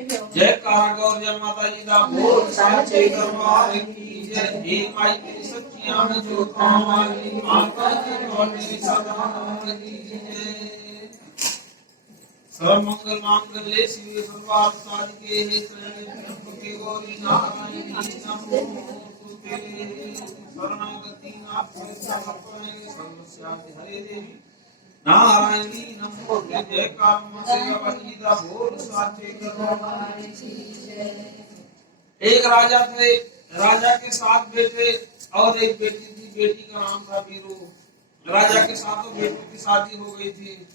जय कारागौर जय माता जी दा बोल साचे दरबार की जय। हे माई तेरी सच्चियां में जो थावाली माता जी बोली सदा की जय। सर्वमंगल मांगल्ये शिवे सर्वार्थ साधिके हे त्र्यंबके गौरी नारायणी नमोस्तुते। शरणागति नाथ सर्वस्यापि हरे देवी नारायणी नमोस्तुते। जय काम सेवकी दा बोल साचे दरबार की जय। एक राजा थे, राजा के 7 बेटे और एक बेटी थी। बेटी का नाम था वीरू। राजा के 7 बेटों की शादी हो गई थी,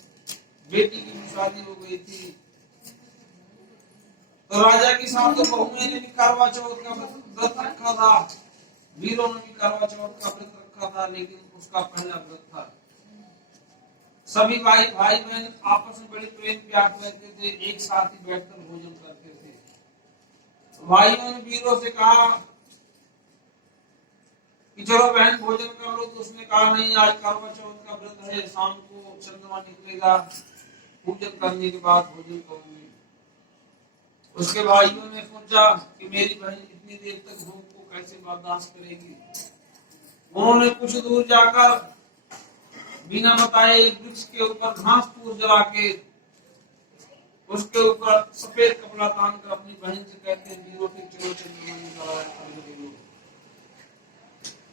बेटी की भी शादी हो गई थी। तो राजा की 7 बहुएं ने भी करवा चौथ का व्रत रखा था। वीरों ने भी करवा चौथ का व्रत रखा था, लेकिन उसका पहला व्रत था। सभी भाई बहन आपस में बड़े प्रेम प्यार करते थे, एक साथ ही बैठकर भोजन करते थे। तो भाइयों ने वीरों से कहा कि चलो बहन भोजन कर लो। तो उसने कहा नहीं, आज करवा चौथ का व्रत है, शाम को चंद्रमा निकलेगा, पूजन करने के बाद भोजन करूंगी। उसके भाइयों ने सोचा कि मेरी बहन इतनी देर तक भूख को कैसे बर्दाश्त करेगी। उन्होंने कुछ दूर जाकर बिना बताए एक वृक्ष के ऊपर घास फूस जला के उसके ऊपर सफेद कपड़ा तान कर अपनी बहन से कहते हैं, वीरों से चलो चंद्रमा निकल।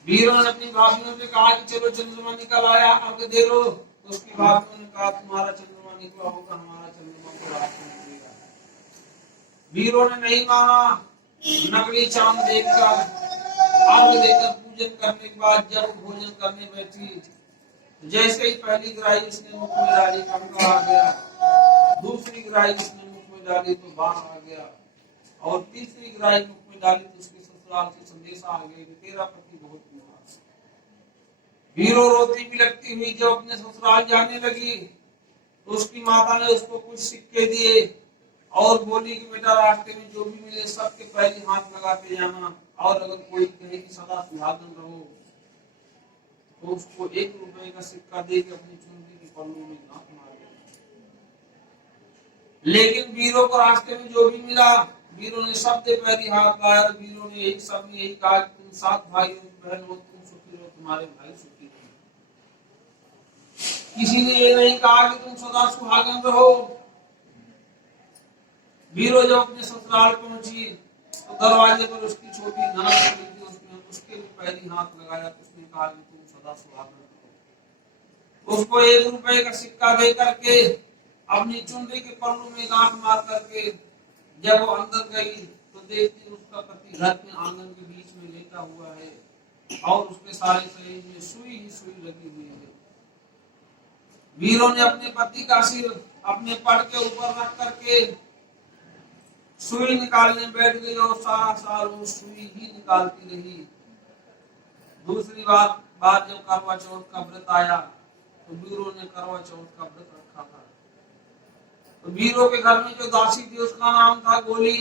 वीरों ने अपनी भाभियों से कहा कि चलो चंद्रमा निकल आया, अर्घ दे लो। तो उसकी भाभियों ने कहा तुम्हारा चंद्रमा निकला होगा, हमारा चंद्रमा तो रात में निकलेगा। वीरों ने नहीं माना। नकली चांद देखकर अर्घ देकर पूजन करने के बाद जब भोजन करने बैठी, जैसे ही पहली गिराई उसने मुख में डाली, कंकर आ गया। दूसरी गिराई उसने मुख में डाली तो बाण आ गया, और तीसरी गिराई मुख में डाली तो उसके ससुराल से संदेशा आ गया कि तेरा पति बहुत बीमार। वीरों रोती बिलखती हुई जब अपने ससुराल जाने लगी तो उसकी माता ने उसको कुछ सिक्के दिए और बोली कि बेटा रास्ते में जो भी मिले सबके पहले हाथ लगाते जाना, और अगर कोई कहे कि सदा सुहागन रहो तो उसको 1 रुपए का सिक्का दे के अपनी चुनरी की पल्लू में गांठ मार देना। लेकिन वीरों को रास्ते में जो भी मिला, वीरों ने सबके पैरी हाथ लाया। वीरों ने सब ने यही कहा कि तुम 7 भाइयों की बहन हो, तुम सुखी रहो, तुम्हारे भाई सुखी रहो। किसी ने ये नहीं कहा कि तुम सदा सुहागन रहो। वीरों जब अपने ससुराल पहुंची तो दरवाजे पर उसकी छोटी ननद खड़ी थी। उसने उसके भी पैरी हाथ लगाया तो उसने कहा कि तुम सदा सुहागन रहो। उसको 1 रुपए का सिक्का दे करके अपनी चुनरी के पल्लू में गांठ मार करके जब वो अंदर गई तो देखती उसका पति घर के आंगन के बीच में लेटा हुआ है और उसके सारे शरीर में सुई ही सुई लगी हुई है। वीरों ने अपने पति का सिर अपने पड़ के ऊपर रख करके सुई निकालने बैठ गई और सारा साल वो सुई ही निकालती रही। दूसरी बार जब करवा चौथ का व्रत आया तो वीरों ने करवा चौथ का व्रत रखा था। तो वीरों के घर में जो दासी थी उसका नाम था गोली।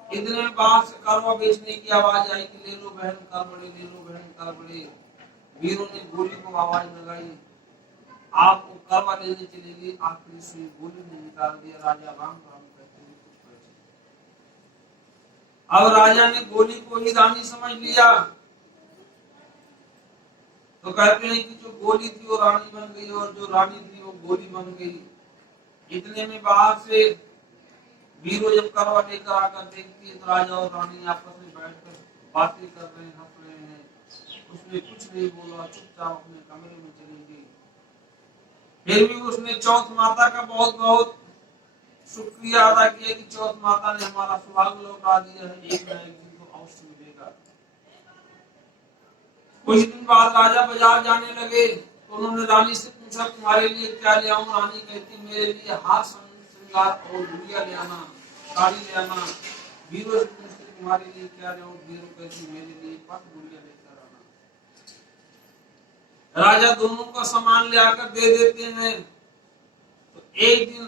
इतने में बाहर से करवा बेचने की आवाज आई कि ले लो बहन कर बड़े, ले लो बहन कर बड़े। वीरों ने गोली को आवाज लगाई, आपको करवा लेने चलेगी। आखिरी सुई गोली ने निकाल दिया। राजा राम राम कहते हुए कुछ पल चले। अब राजा ने गोली को ही रानी समझ लिया तो कहते हैं कि जो गोली थी वो रानी बन गई और जो रानी थी वो गोली बन गई। इतने में बाहर से वीरों जब करवा लेकर आकर देखती है तो राजा और रानी आपस में बैठकर बातें कर रहे हैं, हंस रहे हैं। उसने कुछ नहीं बोला, चुपचाप अपने कमरे में चली गई। फिर भी उसने चौथ माता का बहुत बहुत शुक्रिया अदा किया कि चौथ माता ने हमारा सुहाग लौटा दिया है, एक न एक दिन तो अवश्य मिलेगा। कुछ दिन बाद राजा बाजार जाने लगे तो उन्होंने रानी से पूछा तुम्हारे लिए क्या ले आऊं। रानी कहती मेरे लिए हार श्रृंगार और गुड़िया ले आना, साड़ी ले आना। वीरों से पूछते तुम्हारे लिए क्या ले आऊं। वीरों कहती मेरे लिए पट गुड़िया लेकर आना। राजा दोनों का सामान ले आकर दे देते हैं। तो एक दिन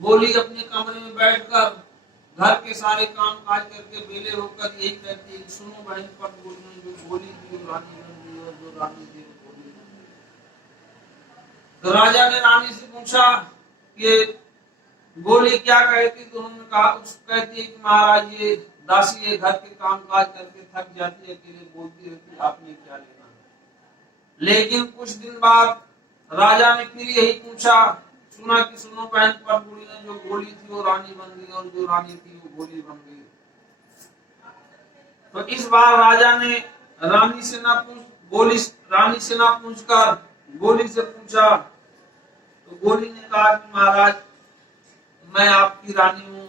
गोली अपने कमरे में बैठकर घर के सारे काम काज करके बेले होकर यही कहती है कि सुनो बहन, पट गोली जो गोली थी वो रानी बन गई और जो रानी थी वो गोली बन गई। तो राजा ने रानी से पूछा कि गोली क्या कहती तो उन्होंने कहा, कहती है कि महाराज ये दासी है, घर के काम काज करके थक जाती है, अकेले बोलती रहती, आपने क्या लेना है। लेकिन कुछ दिन बाद राजा ने फिर यही पूछा, सुना कि सुनो बहन, पर बूढ़ी ने जो गोली थी वो रानी बन गई और जो रानी थी वो गोली बन गई। तो इस बार राजा ने रानी से ना पूछकर गोली से पूछा। तो गोली ने कहा कि महाराज मैं आपकी रानी हूँ,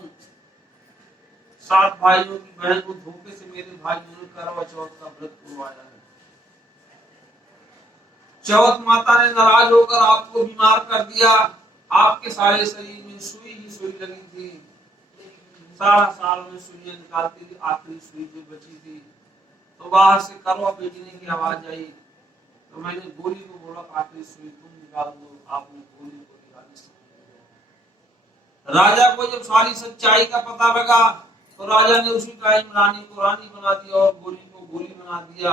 7 भाइयों की बहन को धोखे से मेरे भाइयों ने करवा चौथ का व्रत करवाया है। चौथ माता ने नाराज होकर आपको बीमार कर दिया, आपके सारे शरीर में सुई ही सुई लगी थी, सारा साल में सुइयां निकालती थी, आखिरी सुई जो बची थी। तो बाहर से करवा बेचने की आवाज आई, तो मैंने गोली को बोला आखिरी सुई तुम निकाल दो, आपने गोली को निकाली। राजा को जब सारी सच्चाई का पता लगा तो राजा ने उसी टाइम रानी को रानी बना दिया और गोली को गोली बना दिया।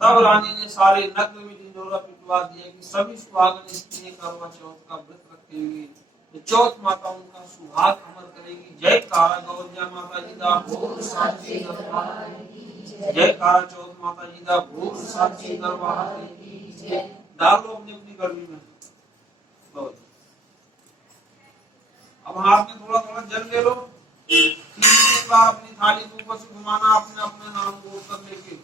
तब रानी ने सारे नगर में ढिंढोरा पिटवा दिया कि सभी सुहागन स्त्रियां करवा चौथ का व्रत रखेंगी, तो चौथ माता उनका सुहाग अमर करेगी। जय कारा गौरजा माता जी दा भोर साची दरबार, जय कारा चौथ माता जी दा भोर साची दरबार। डाल लो अपनी अपनी गर्मी में। अब हाथ में थोड़ा थोड़ा जल ले लो, 3 बार अपनी थाली को ऊपर से घुमाना, अपने अपने नाम को ऊपर लेके।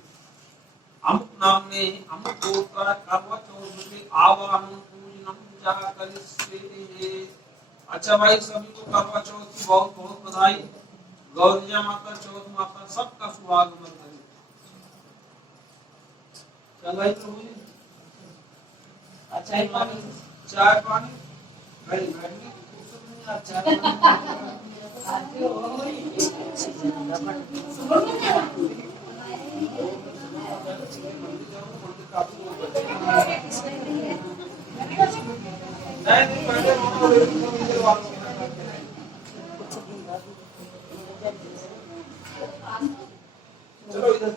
अमुक नाम ने अमुक गोत्र करवा चौथ के आवाहन पूजनम जा करिष्ये। अच्छा भाई, सभी को करवा चौथ की बहुत बहुत बधाई। गौरिया माता, चौथ माता सबका सुहागमन करे। चल भाई प्रभु जी, चाय पानी भाई बैठिए। चलो इधर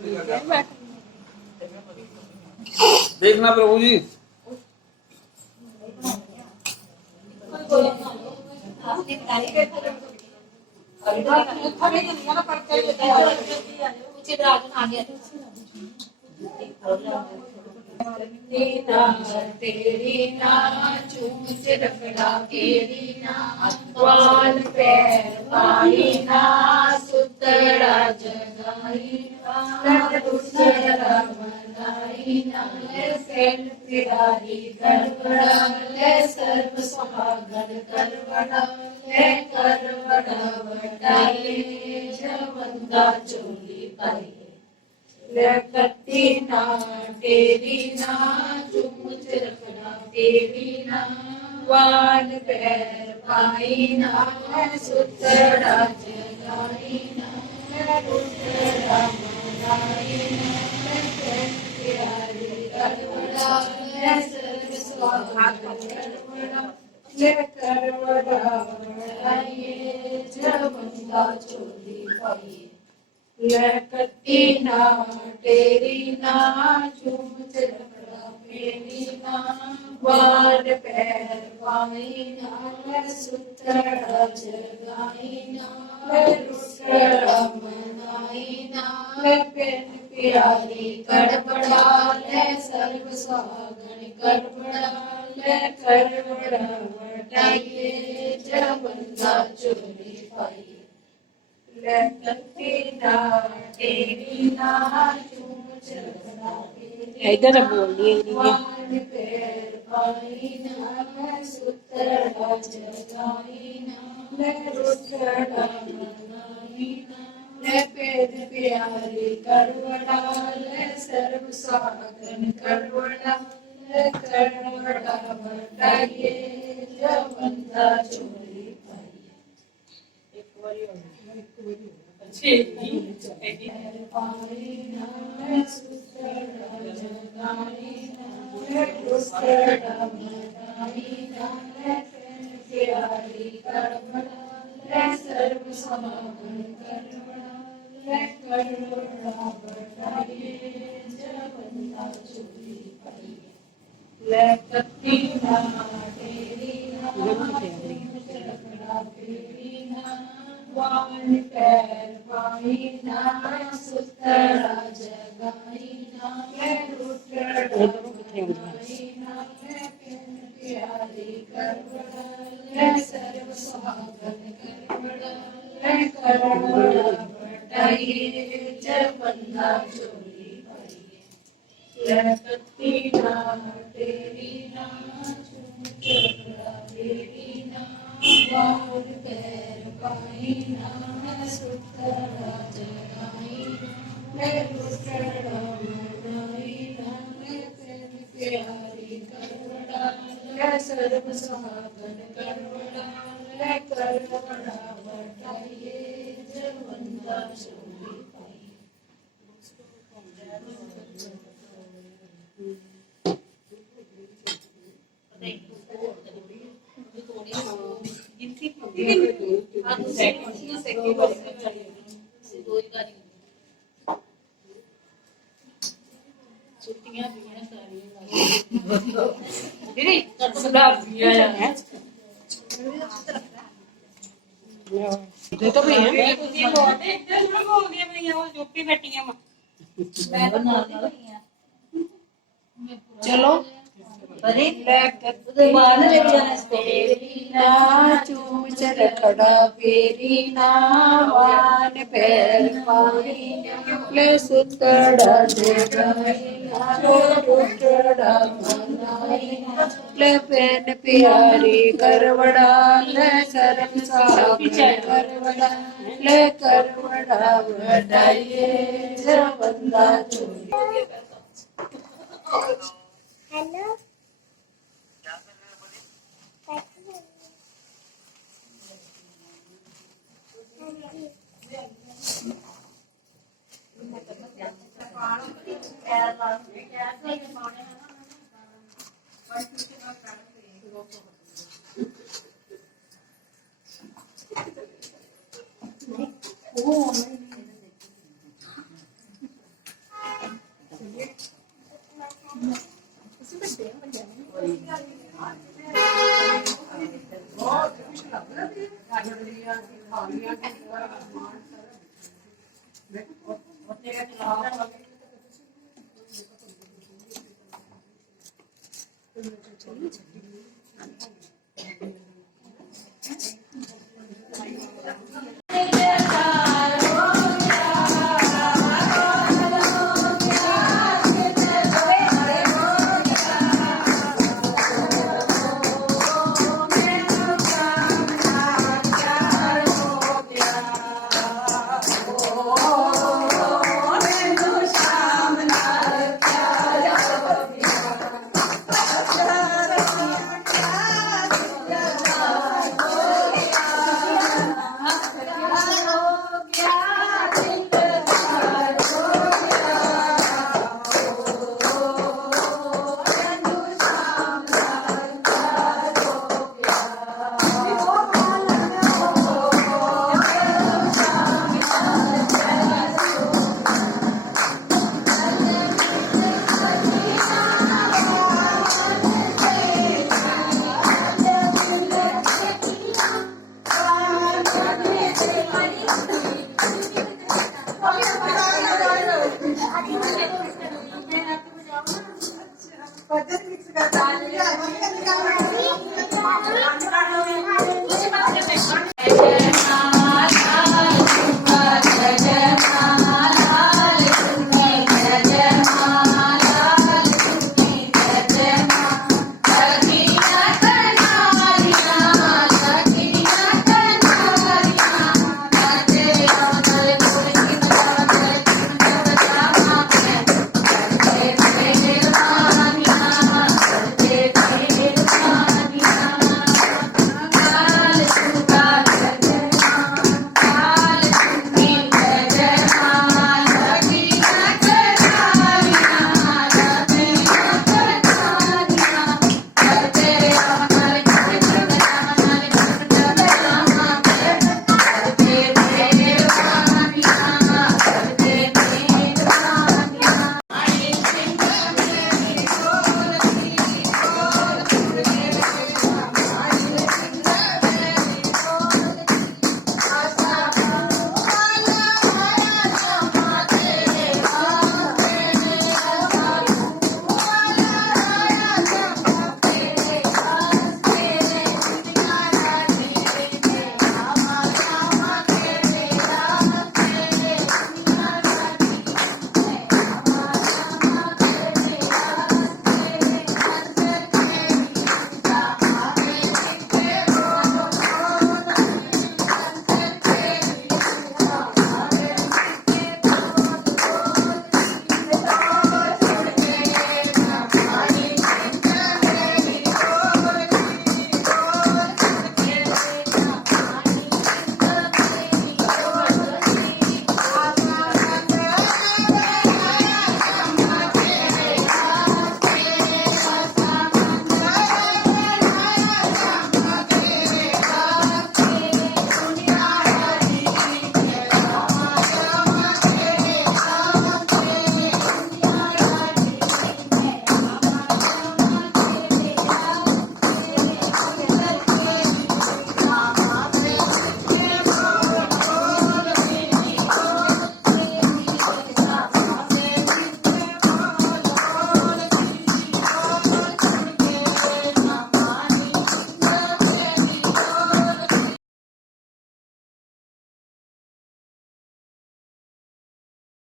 देखना प्रभु जी। तेरी ना चूच रखड़ा तेरी ना ग्वाल पैर पाई ना सुतरा जगाई बनाई ना सेल पिरारी करवड़ा ले सर्व सुहागन करवड़ा ले करवड़ा वटाइए जवंदा चोली पाई कत्ती ना तेरी ना चूच रखना तेरी ना वाल पैर पाई ना सुतरा जगाई ना रुतरा मनाई ना प्यारी करवड़ा सर्व स्वागत करवड़ा ले करवड़ा वटाइए जवंदा चोली पाई कत्ती ना तेरी ना चूच रखड़ा मेरी ना वाल पैर पाई ना सुतरा जगाई ना रुतरा मनाई ना पेन प्यारी करबड़ा ले सर्व सुहागन करबड़ा ले करबड़ा वटाइए जवंदा चोली पाई तेरी ना चूच रखड़ा इधर बोलिए पैर पाई ना सुतरा जगाई ना रुतरा मनाई ना पेद प्यारी करवड़ा ले सर्व सुहागन करवड़ा ले करवड़ा वटाइए जवंदा चोली पाई। सर्व समागम जवंदा चोली पाई कत्ती ना तेरी ना वान पैर पाई ना सुतड़ा जगाई ना मैं रुटड़ा बनाई ना मैं पिन प्यारी करवड़ा मैं सर्व सुहागन करवड़ा मैं करवड़ा बटाइए जब बंदा चोरी पाइए लपत्ती ना तेरी ना चुन चुरा तेरी ना बाल पैर पाई ना सुतरा जगाई मैं रुटड़ा बनाई ना मैं प्रेम प्यारी करवड़ा मैं सर्व सुहागन करवड़ा मैं करवड़ा बटाइए जब बंदा चोरी पाई छुट्टियां भी सारियां ਦੇ ਤਾਂ ਭਈਆ ਤੁਸੀਂ ਬੋਲਦੇ ਇੱਧਰ ਨੂੰ ਬੋਲਦੀਆਂ ਪਈਆਂ ਉਹ ਚੁੱਪੀ ਬੈਠੀਆਂ ਵਾ मैं तो नाल ही बनी है ਚਲੋ अरे ਲੈ उधर बाहर ना लेके जाना इसको तेरी ना चूच रखड़ा फेरी ना वान पैर पाई ले सुतड़ा जगाई ना रुटड़ा बनाई ले पेन प्यारी करवड़ा ले शर्म सागर करवड़ा ले करवड़ा बटाइए जब बंदा चोरी